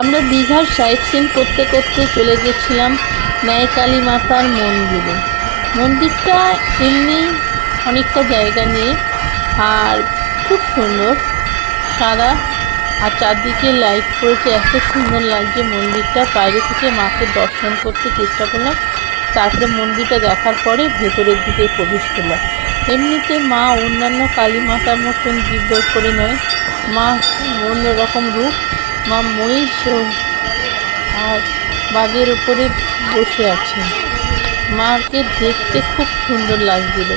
আমরা দীঘার site scene করতে করতে চলে গেছিলাম ন্যায়কালী মাতার মন্দিরে। মন্দিরটা এমনি অনেকটা জায়গা নিয়ে, আর খুব সুন্দর, সাদা, আর চারদিকে লাইট পড়েছে, এত সুন্দর লাগছে মন্দিরটা। বাইরে থেকে মাকে দর্শন করতে চেষ্টা করলাম, তারপরে মন্দিরটা দেখার পরে ভেতরের দিকে প্রবেশ করলাম। এমনিতে মা অন্যান্য কালী মাতার মতন দিব্য করে নয়, মা অন্যরকম রূপ। মা মহিষ আর বাঘের উপরে বসে আছে। মাকে দেখতে খুব সুন্দর লাগছিল।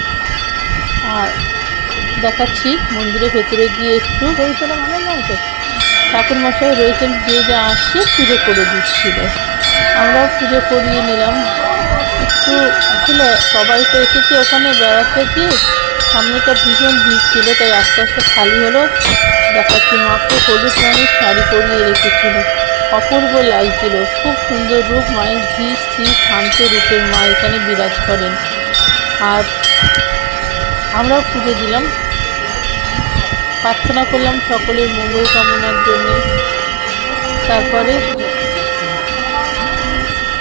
আর দেখাচ্ছি মন্দিরের ভেতরে গিয়ে একটু ঠাকুর মশাই রয়েছেন, যে যা আসছে পুজো করে দিচ্ছিল। আমরাও পুজো করিয়ে নিলাম একটু। আসলে সবাই তো এসেছে ওখানে বেড়াতে গিয়ে, সামনেটা ভীষণ ভিড় ছিল, তাই আস্তে আস্তে খালি হলো। দেখাচ্ছি মাকে হলুদ রঙের শাড়ি পরিয়ে রেখেছিল, অপূর্ব লাগছিল। খুব সুন্দর রূপ মায়ের, ধীর স্থির শান্ত রূপের মা এখানে বিরাজ করেন। আর আমরাও পুজো দিলাম, প্রার্থনা করলাম সকলের মঙ্গল কামনার জন্যে। তারপরে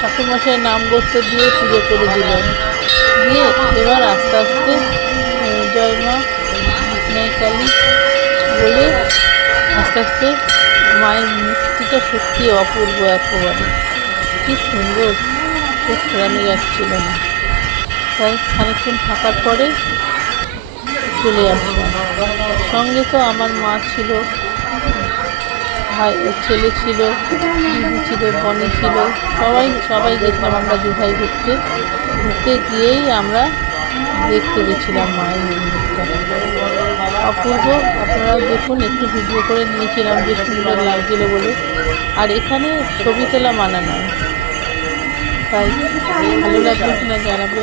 ঠাকুরমশাই নাম গোত্র দিয়ে পুজো করে দিলাম, দিয়ে এবার আস্তে আস্তে জয় মা ন্যায়কালী বলে আস্তে আস্তে মায়ের মূর্তিটা সত্যি অপূর্ব, একেবারে কি সুন্দর, খুব ফেরানো যাচ্ছিল না। তাই খানিকক্ষণ থাকার পরে চলে আসলাম। সঙ্গে তো আমার মা ছিল, ভাই ছেলে ছিল, দিদি ছিল, বনি ছিল, সবাই গেছিলাম আমরা দীঘায় ঘুরতে। ঘুরতে গিয়েই আমরা দেখতে গেছিলাম মায়ের মন্দিরটা, অপূর্ব। আপনারা দেখুন, একটু ভিডিও করে নিয়েছিলাম, যে সুন্দর লাগছিল বলে। আর এখানে ছবি তোলা মানা নয়, তাই ভালো লাগবে কিনা জানাবে।